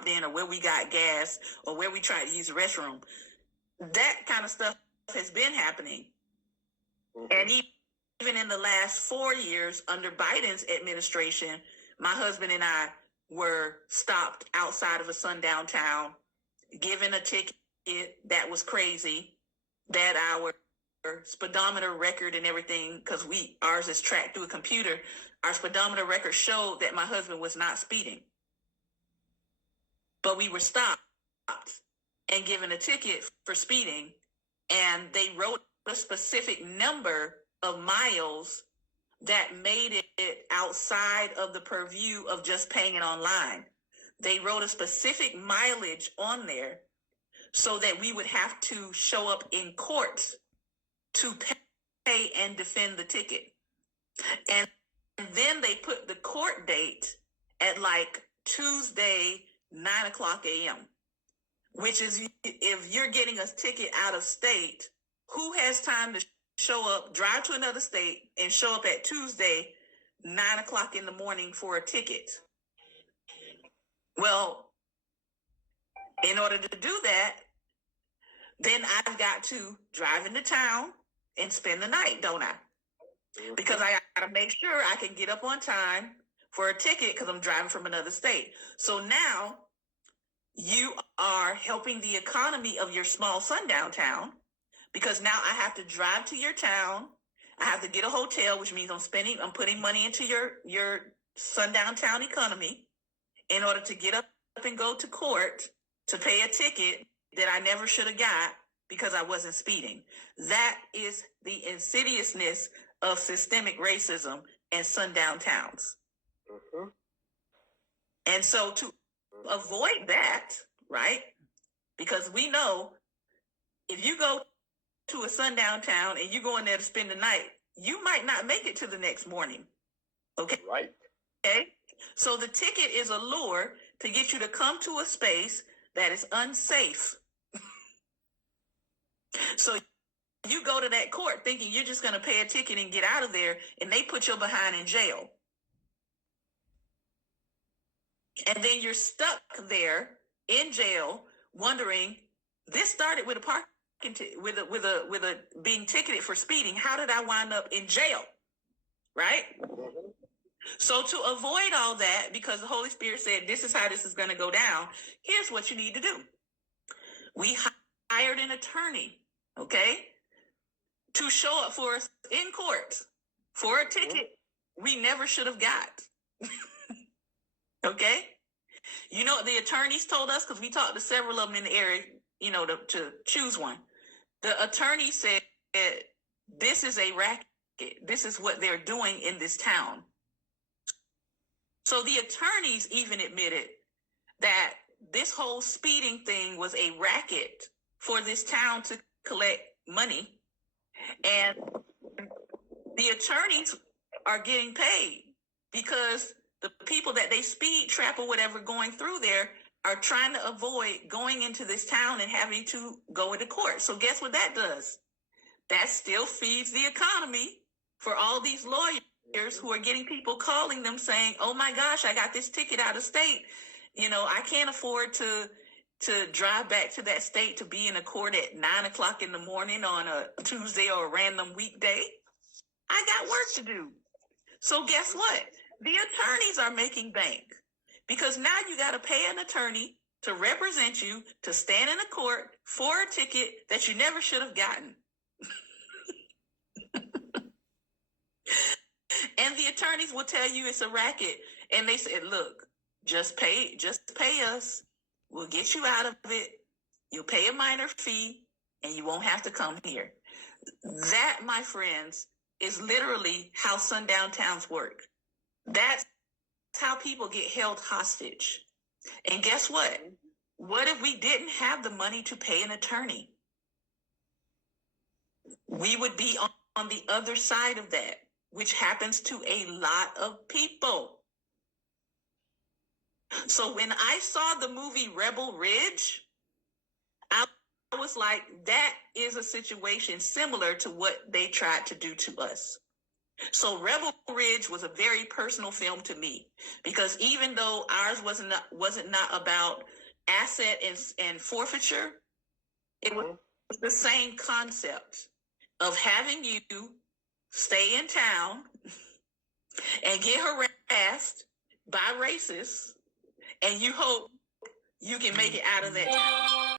stopped in or where we got gas or where we tried to use the restroom. That kind of stuff has been happening. And even in the last 4 years under Biden's administration, my husband and I were stopped outside of a Sundown Town, given a ticket that was crazy, that our speedometer record and everything, because ours is tracked through a computer, our speedometer record showed that my husband was not speeding. But we were stopped and given a ticket for speeding, and they wrote a specific number of miles that made it outside of the purview of just paying it online. They wrote a specific mileage on there so that we would have to show up in court to pay and defend the ticket. And then they put the court date at like Tuesday, 9:00 a.m., which is, if you're getting a ticket out of state, who has time to show up, drive to another state and show up at Tuesday, 9:00 in the morning for a ticket? Well, in order to do that, then I've got to drive into town and spend the night, don't I? Because I got to make sure I can get up on time for a ticket because I'm driving from another state. So now you are helping the economy of your small sundown town, because now I have to drive to your town. I have to get a hotel, which means I'm putting money into your sundown town economy in order to get up and go to court to pay a ticket that I never should have got because I wasn't speeding. That is the insidiousness of systemic racism in sundown towns. Mm-hmm. And so to avoid that, right? Because we know if you go to a sundown town and you go in there to spend the night, you might not make it to the next morning. Okay. Right. Okay. So the ticket is a lure to get you to come to a space that is unsafe. So you go to that court thinking you're just going to pay a ticket and get out of there, and they put your behind in jail. And then you're stuck there in jail wondering, this started with a with a being ticketed for speeding. How did I wind up in jail? Right? Mm-hmm. So to avoid all that, because the Holy Spirit said, this is how this is going to go down, here's what you need to do. We hired an attorney, okay, to show up for us in court for a ticket we never should have got. Okay? You know what the attorneys told us? Because we talked to several of them in the area, to choose one. The attorney said, this is a racket. This is what they're doing in this town. So the attorneys even admitted that this whole speeding thing was a racket for this town to collect money. And the attorneys are getting paid because the people that they speed trap or whatever going through there are trying to avoid going into this town and having to go into court. So guess what that does? That still feeds the economy for all these lawyers who are getting people calling them saying, oh my gosh, I got this ticket out of state. I can't afford to drive back to that state to be in a court at 9:00 in the morning on a Tuesday or a random weekday. I got work to do. So guess what? The attorneys are making bank because now you got to pay an attorney to represent you, to stand in a court for a ticket that you never should have gotten. And the attorneys will tell you it's a racket. And they said, look, just pay us. We'll get you out of it. You'll pay a minor fee and you won't have to come here. That, my friends, is literally how sundown towns work. That's how people get held hostage. And guess what? What if we didn't have the money to pay an attorney? We would be on the other side of that, which happens to a lot of people. So when I saw the movie Rebel Ridge, I was like, that is a situation similar to what they tried to do to us. So Rebel Ridge was a very personal film to me, because even though ours wasn't not about asset and forfeiture, it was the same concept of having you stay in town and get harassed by racists, and you hope you can make it out of that town.